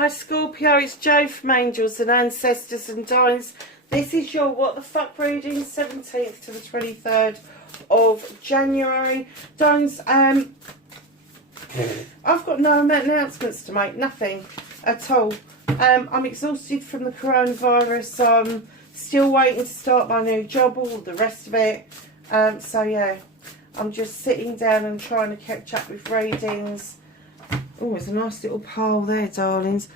Hi Scorpio, it's Jo from Angels and Ancestors and Darlings. This is your What the Fuck reading, 17th to the 23rd of January. Darlings, I've got no announcements to make, nothing at all. I'm exhausted from the coronavirus. I'm still waiting to start my new job, all the rest of it. So yeah, I'm just sitting down and trying to catch up with readings. Oh, there's a nice little pile there, darlings.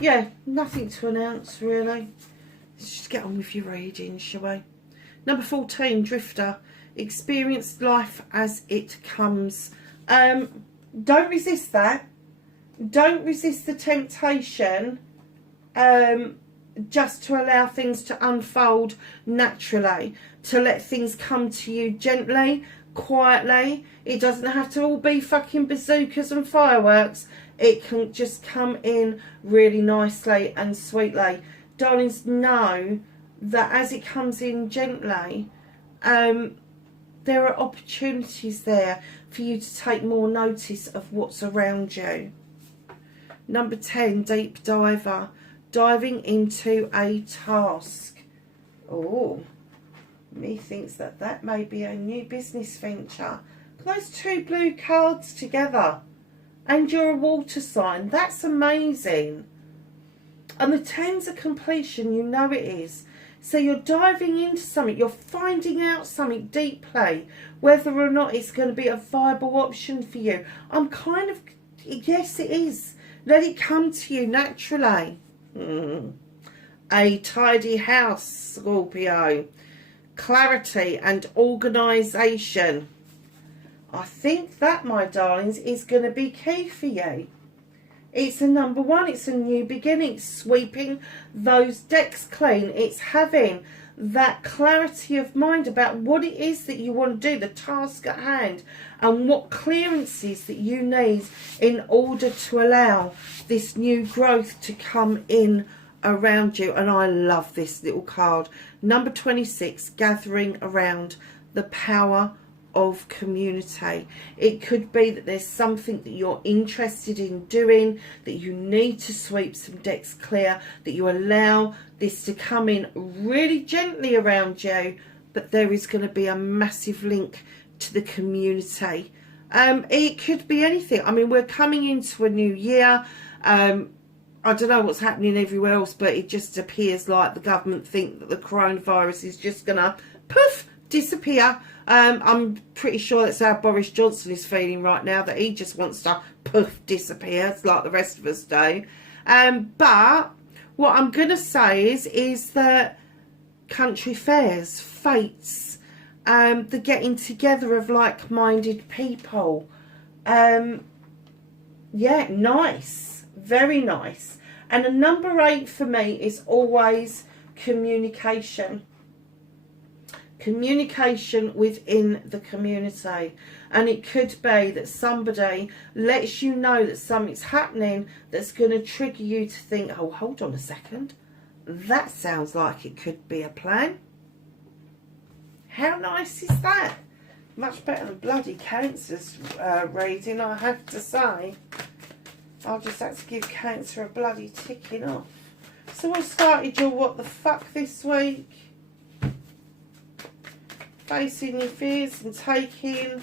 Yeah, nothing to announce, really. Let's just get on with your reading, shall we? Number 14, Drifter. Experience life as it comes. Don't resist that. Don't resist the temptation just to allow things to unfold naturally. To let things come to you gently, quietly. It doesn't have to all be fucking bazookas and fireworks. It can just come in really nicely and sweetly. Darlings, know that as it comes in gently, there are opportunities there for you to take more notice of what's around you. Number 10, Deep Diver. Diving into a task. Oh, methinks that may be a new business venture. Those two blue cards together. And you're a water sign. That's amazing. And the 10's a completion. You know it is. So you're diving into something. You're finding out something deeply. Whether or not it's going to be a viable option for you. I'm kind of... Yes, it is. Let it come to you naturally. A tidy house, Scorpio. Clarity and organisation. I think that, my darlings, is going to be key for you. It's a number one. It's a new beginning. It's sweeping those decks clean. It's having that clarity of mind about what it is that you want to do, the task at hand, and what clearances that you need in order to allow this new growth to come in around you. And I love this little card. Number 26, gathering around, the power of community. It could be that there's something that you're interested in doing, that you need to sweep some decks clear, that you allow this to come in really gently around you, but there is going to be a massive link to the community. It could be anything. I mean, we're coming into a new year. I don't know what's happening everywhere else, but it just appears like the government think that the coronavirus is just going to poof, disappear. I'm pretty sure that's how Boris Johnson is feeling right now, that he just wants to poof, disappear. It's like the rest of us do. But what I'm going to say is that country fairs, fates, the getting together of like-minded people. Yeah, nice. Very nice. And a number 8 for me is always communication. Communication within the community. And it could be that somebody lets you know that something's happening that's going to trigger you to think, oh, hold on a second, that sounds like it could be a plan. How nice is that? Much better than bloody Cancer's reading, I have to say. I'll just have to give Cancer a bloody ticking off. So I started your What the Fuck this week. Facing your fears and taking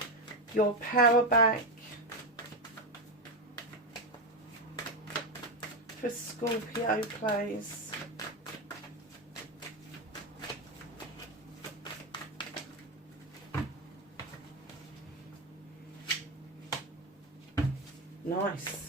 your power back. For Scorpio, please. Nice.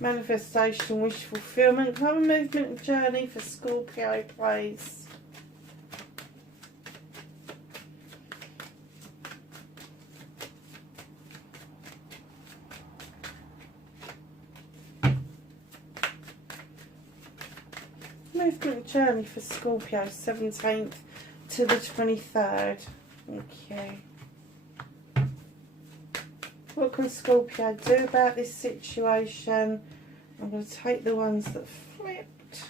Manifestation, wish fulfillment. Have a movement journey for Scorpio, please. Movement journey for Scorpio, 17th to the 23rd. Okay. What can Scorpio do about this situation? I'm going to take the ones that flipped.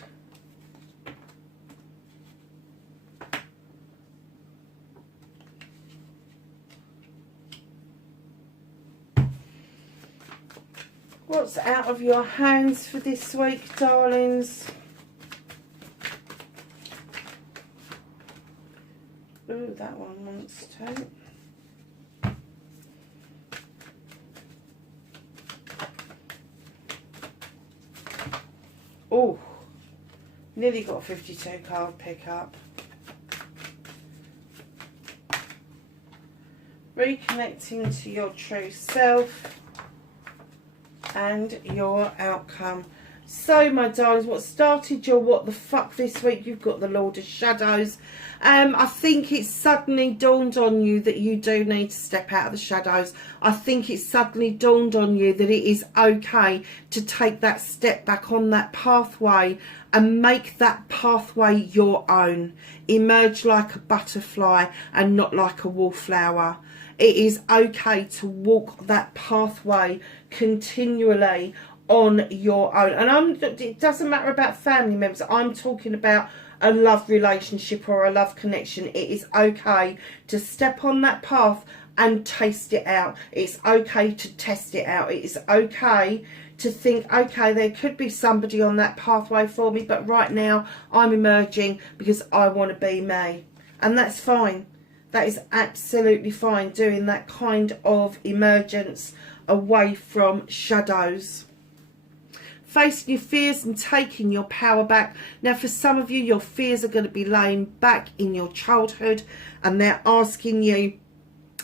What's out of your hands for this week, darlings? Ooh, that one wants to. Oh, nearly got a 52 card pickup. Reconnecting to your true self and your outcome. So, my darlings, what started your what the fuck this week, you've got the Lord of Shadows. I think it suddenly dawned on you that you do need to step out of the shadows. I think it suddenly dawned on you that it is okay to take that step back on that pathway and make that pathway your own. Emerge like a butterfly and not like a wallflower. It is okay to walk that pathway continually on your own. And it doesn't matter about family members. I'm talking about a love relationship or a love connection. It is okay to step on that path and taste it out. It's okay to test it out. It is okay to think, okay, there could be somebody on that pathway for me, but right now I'm emerging because I want to be me. And that's fine. That is absolutely fine, doing that kind of emergence away from shadows. Facing your fears and taking your power back. Now, for some of you, your fears are going to be laying back in your childhood, and they're asking you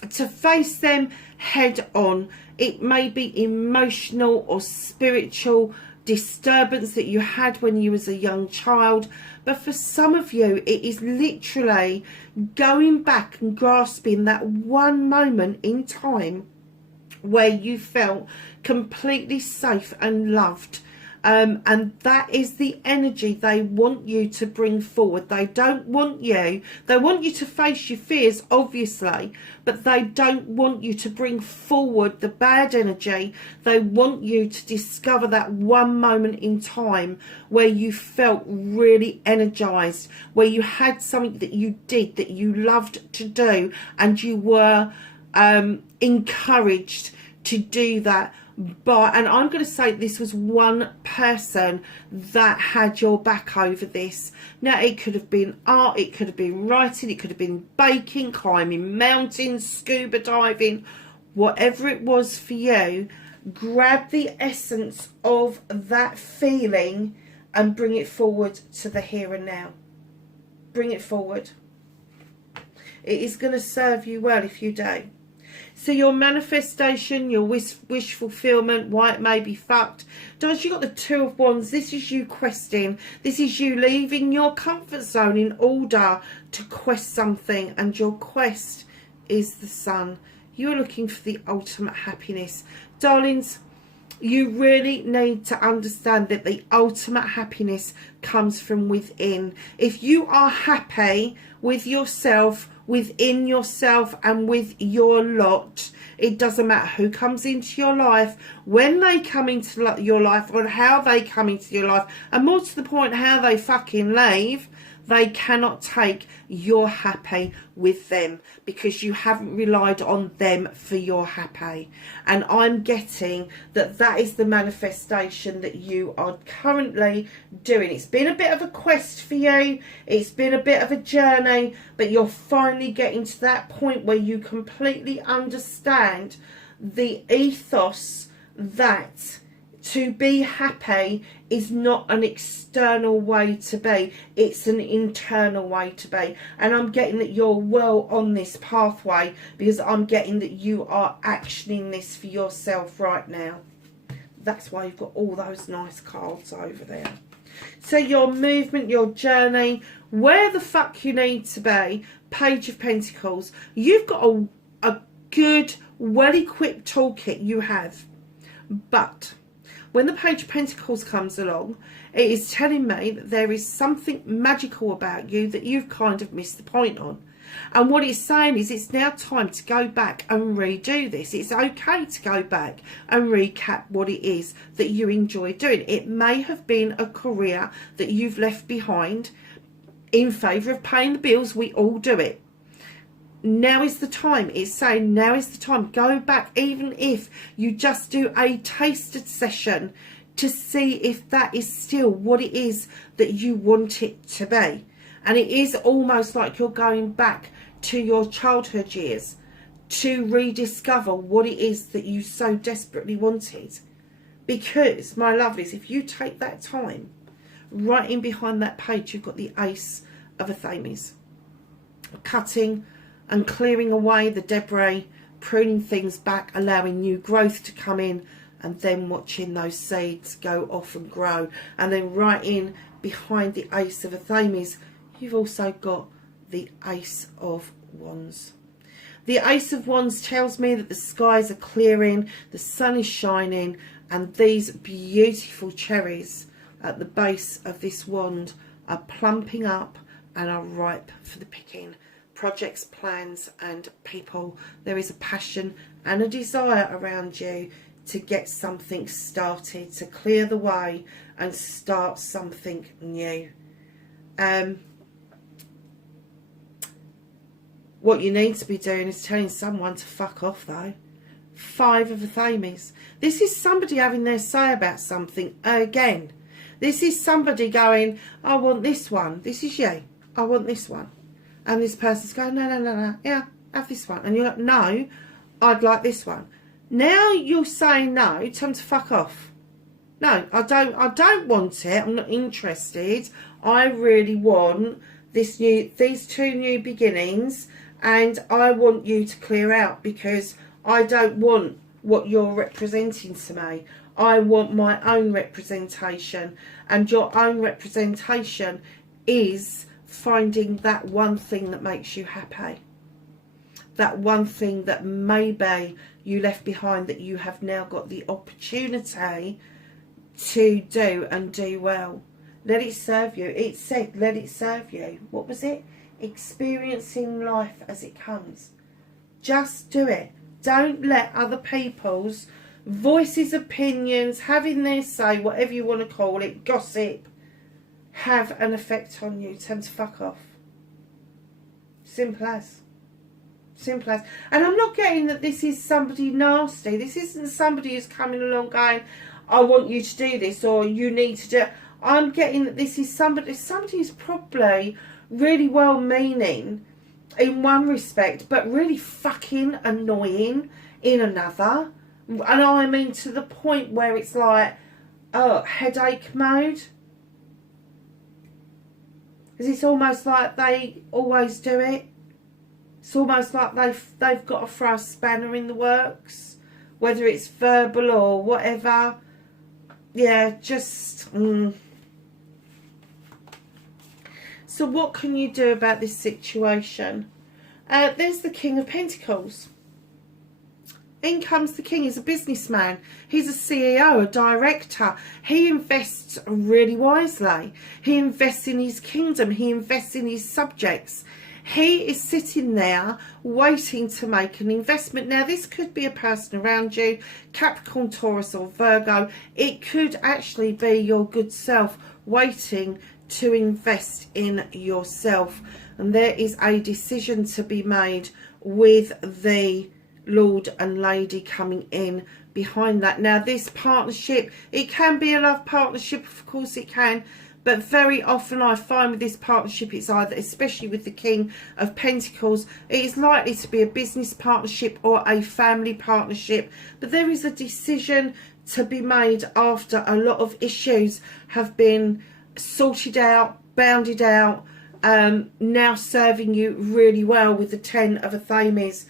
to face them head on. It may be emotional or spiritual disturbance that you had when you was a young child, but for some of you, it is literally going back and grasping that one moment in time where you felt completely safe and loved. And that is the energy they want you to bring forward. They want you to face your fears, obviously, but they don't want you to bring forward the bad energy. They want you to discover that one moment in time where you felt really energized, where you had something that you did, that you loved to do, and you were encouraged to do that. And I'm going to say this was one person that had your back over this. Now, it could have been art, it could have been writing, it could have been baking, climbing mountains, scuba diving, whatever it was for you. Grab the essence of that feeling and bring it forward to the here and now. Bring it forward. It is going to serve you well if you do. So your manifestation, your wish fulfillment, why it may be fucked. Don't you got the Two of Wands? This is you questing. This is you leaving your comfort zone in order to quest something. And your quest is the Sun. You're looking for the ultimate happiness. Darlings, you really need to understand that the ultimate happiness comes from within. If you are happy with yourself, within yourself and with your lot, it doesn't matter who comes into your life, when they come into your life, or how they come into your life, and more to the point, how they fucking leave. They cannot take your happy with them because you haven't relied on them for your happy. And I'm getting that that is the manifestation that you are currently doing. It's been a bit of a quest for you. It's been a bit of a journey, but you're finally getting to that point where you completely understand the ethos that to be happy is not an external way to be, it's an internal way to be. And I'm getting that you're well on this pathway because I'm getting that you are actioning this for yourself right now. That's why you've got all those nice cards over there. So your movement, your journey, where the fuck you need to be, Page of Pentacles. You've got a good, well-equipped toolkit you have, but when the Page of Pentacles comes along, it is telling me that there is something magical about you that you've kind of missed the point on. And what it's saying is it's now time to go back and redo this. It's okay to go back and recap what it is that you enjoy doing. It may have been a career that you've left behind in favour of paying the bills. We all do it. Now is the time. It's saying now is the time. Go back, even if you just do a tasted session, to see if that is still what it is that you want it to be. And it is almost like you're going back to your childhood years to rediscover what it is that you so desperately wanted. Because, my lovelies, if you take that time, right in behind that page, you've got the Ace of Athames. Cutting and clearing away the debris, pruning things back, allowing new growth to come in, and then watching those seeds go off and grow. And then right in behind the Ace of Athames, you've also got the Ace of Wands. The Ace of Wands tells me that the skies are clearing, the sun is shining, and these beautiful cherries at the base of this wand are plumping up and are ripe for the picking. Projects, plans, and people. There is a passion and a desire around you to get something started, to clear the way and start something new. What you need to be doing is telling someone to fuck off, though. Five of Athames. This is somebody having their say about something again. This is somebody going, I want this one. This is you. I want this one. And this person's going, no, no, no, no. Yeah, have this one. And you're like, no, I'd like this one. Now you're saying no, tell them to fuck off. No, I don't want it. I'm not interested. I really want these two new beginnings, and I want you to clear out, because I don't want what you're representing to me. I want my own representation, and your own representation is finding that one thing that makes you happy. That one thing that maybe you left behind that you have now got the opportunity to do and do well. Let it serve you. It said, let it serve you. What was it? Experiencing life as it comes. Just do it. Don't let other people's voices, opinions, having their say, whatever you want to call it, gossip, have an effect on you. Tend to fuck off. Simple as. Simple as. And I'm not getting that this is somebody nasty. This isn't somebody who's coming along going, I want you to do this, or you need to do it. I'm getting that this is somebody who's probably really well meaning in one respect, but really fucking annoying in another. And I mean to the point where it's like, oh, headache mode. Because it's almost like they always do it. It's almost like they've got to throw a spanner in the works, whether it's verbal or whatever. Yeah, just... So what can you do about this situation? There's the King of Pentacles. In comes the King. He's a businessman. He's a CEO, a director. He invests really wisely. He invests in his kingdom. He invests in his subjects. He is sitting there waiting to make an investment. Now, this could be a person around you, Capricorn, Taurus or Virgo. It could actually be your good self waiting to invest in yourself. And there is a decision to be made with the Lord and Lady coming in behind that. Now, this partnership, it can be a love partnership, of course it can. But very often I find with this partnership, it's either, especially with the King of Pentacles, it is likely to be a business partnership or a family partnership. But there is a decision to be made after a lot of issues have been sorted out, bounded out, now serving you really well with the 10 of Athames,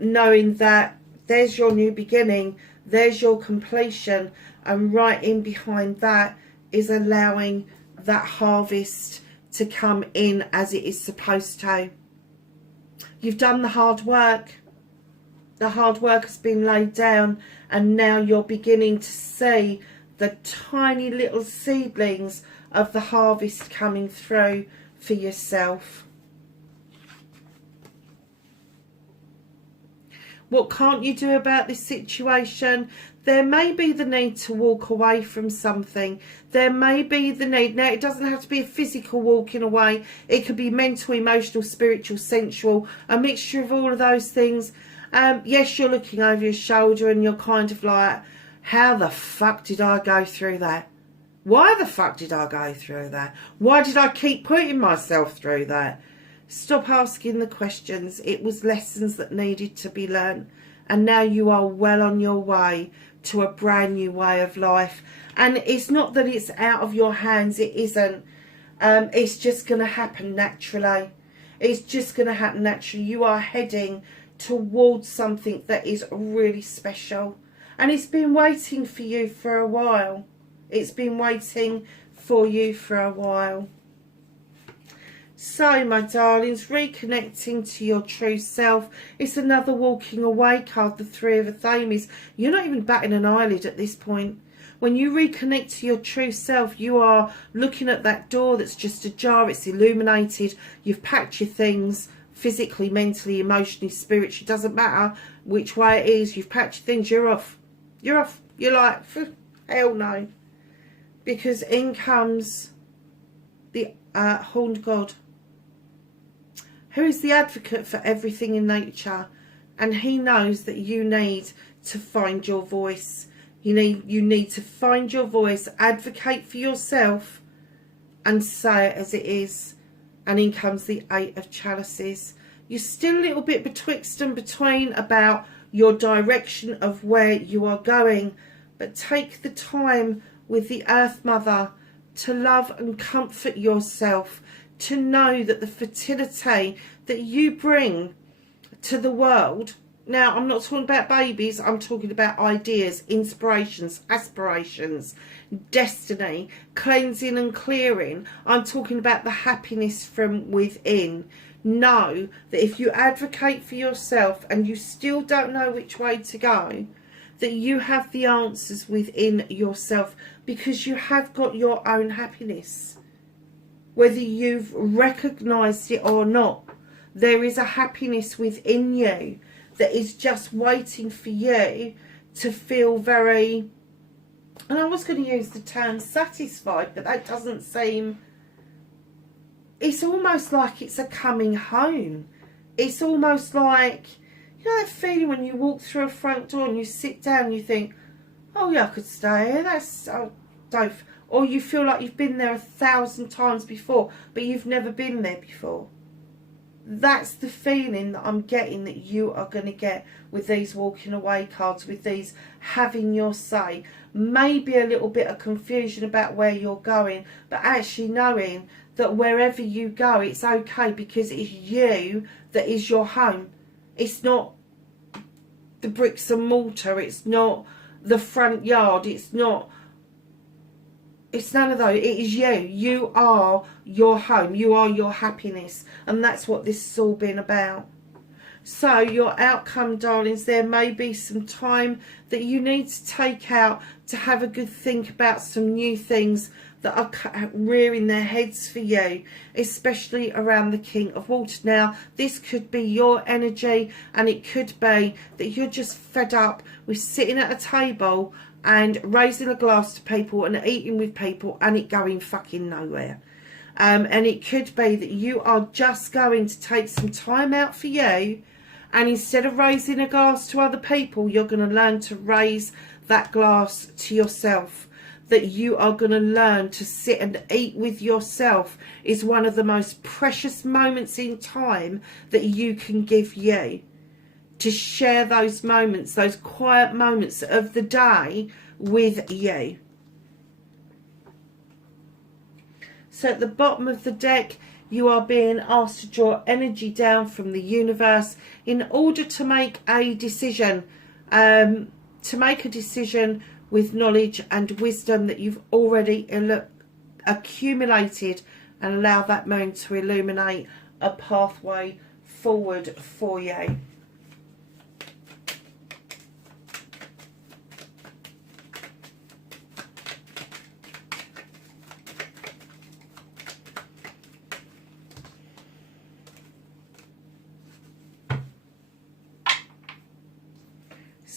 knowing that there's your new beginning, there's your completion, and right in behind that is allowing that harvest to come in as it is supposed to. You've done the hard work. The hard work has been laid down, and now you're beginning to see the tiny little seedlings of the harvest coming through for yourself. What can't you do about this situation? There may be the need to walk away from something. There may be the need. Now, it doesn't have to be a physical walking away. It could be mental, emotional, spiritual, sensual, a mixture of all of those things. Yes, you're looking over your shoulder and you're kind of like, how the fuck did I go through that? Why the fuck did I go through that? Why did I keep putting myself through that? Stop asking the questions. It was lessons that needed to be learnt. And now you are well on your way to a brand new way of life. And it's not that it's out of your hands. It isn't. It's just going to happen naturally. It's just going to happen naturally. You are heading towards something that is really special. And it's been waiting for you for a while. It's been waiting for you for a while. So, my darlings, reconnecting to your true self. It's another walking away card, the Three of Athames. You're not even batting an eyelid at this point. When you reconnect to your true self, you are looking at that door that's just ajar. It's illuminated. You've packed your things physically, mentally, emotionally, spiritually. Doesn't matter which way it is. You've packed your things. You're off. You're off. You're like, hell no. Because in comes the horned god, who is the advocate for everything in nature, and he knows that you need to find your voice. You need to find your voice, advocate for yourself, and say it as it is. And in comes the Eight of Chalices. You're still a little bit betwixt and between about your direction of where you are going, but take the time with the Earth Mother to love and comfort yourself, to know that the fertility that you bring to the world. Now, I'm not talking about babies. I'm talking about ideas, inspirations, aspirations, destiny, cleansing and clearing. I'm talking about the happiness from within. Know that if you advocate for yourself and you still don't know which way to go, that you have the answers within yourself, because you have got your own happiness. Whether you've recognised it or not, there is a happiness within you that is just waiting for you to feel very, and I was going to use the term satisfied, but that doesn't seem, it's almost like it's a coming home. It's almost like, you know that feeling when you walk through a front door and you sit down and you think, oh yeah, I could stay here, that's, oh, don't, or you feel like you've been there 1,000 times before, but you've never been there before. That's the feeling that I'm getting that you are going to get with these walking away cards, with these having your say. Maybe a little bit of confusion about where you're going, but actually knowing that wherever you go, it's okay, because it's you that is your home. It's not the bricks and mortar. It's not the front yard. It's none of those. It is you. You are your home. You are your happiness. And that's what this has all been about. So your outcome, darlings, there may be some time that you need to take out to have a good think about some new things that are rearing their heads for you, especially around the King of Water. Now, this could be your energy, and it could be that you're just fed up with sitting at a table and raising a glass to people and eating with people and it going fucking nowhere. And it could be that you are just going to take some time out for you, and instead of raising a glass to other people, you're going to learn to raise that glass to yourself. That you are going to learn to sit and eat with yourself is one of the most precious moments in time that you can give you. To share those moments, those quiet moments of the day with you. So at the bottom of the deck, you are being asked to draw energy down from the universe in order to make a decision. With knowledge and wisdom that you've already accumulated, and allow that moon to illuminate a pathway forward for you.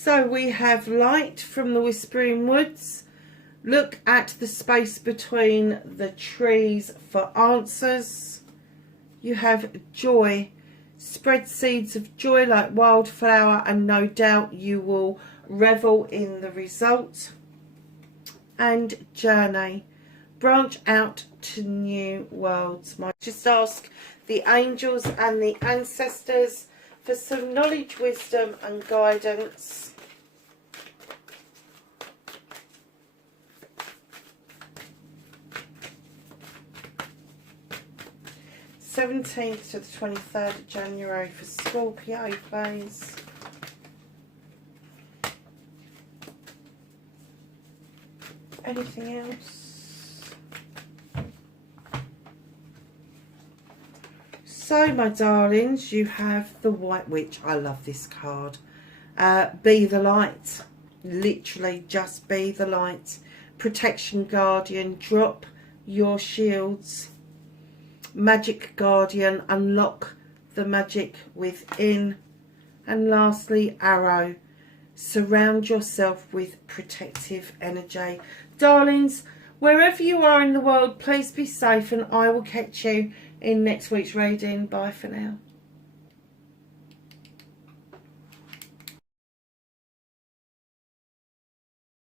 So we have light from the Whispering Woods. Look at the space between the trees for answers. You have joy. Spread seeds of joy like wildflower, and no doubt you will revel in the result. And journey. Branch out to new worlds. Just ask the angels and the ancestors for some knowledge, wisdom and guidance. (17th to the 23rd of January) for Scorpio, please. Anything else? So, my darlings, you have the White Witch. I love this card. Be the light. Literally, just be the light. Protection Guardian. Drop your shields. Magic Guardian, unlock the magic within. And lastly, Arrow, surround yourself with protective energy. Darlings, wherever you are in the world, please be safe, and I will catch you in next week's reading. Bye for now.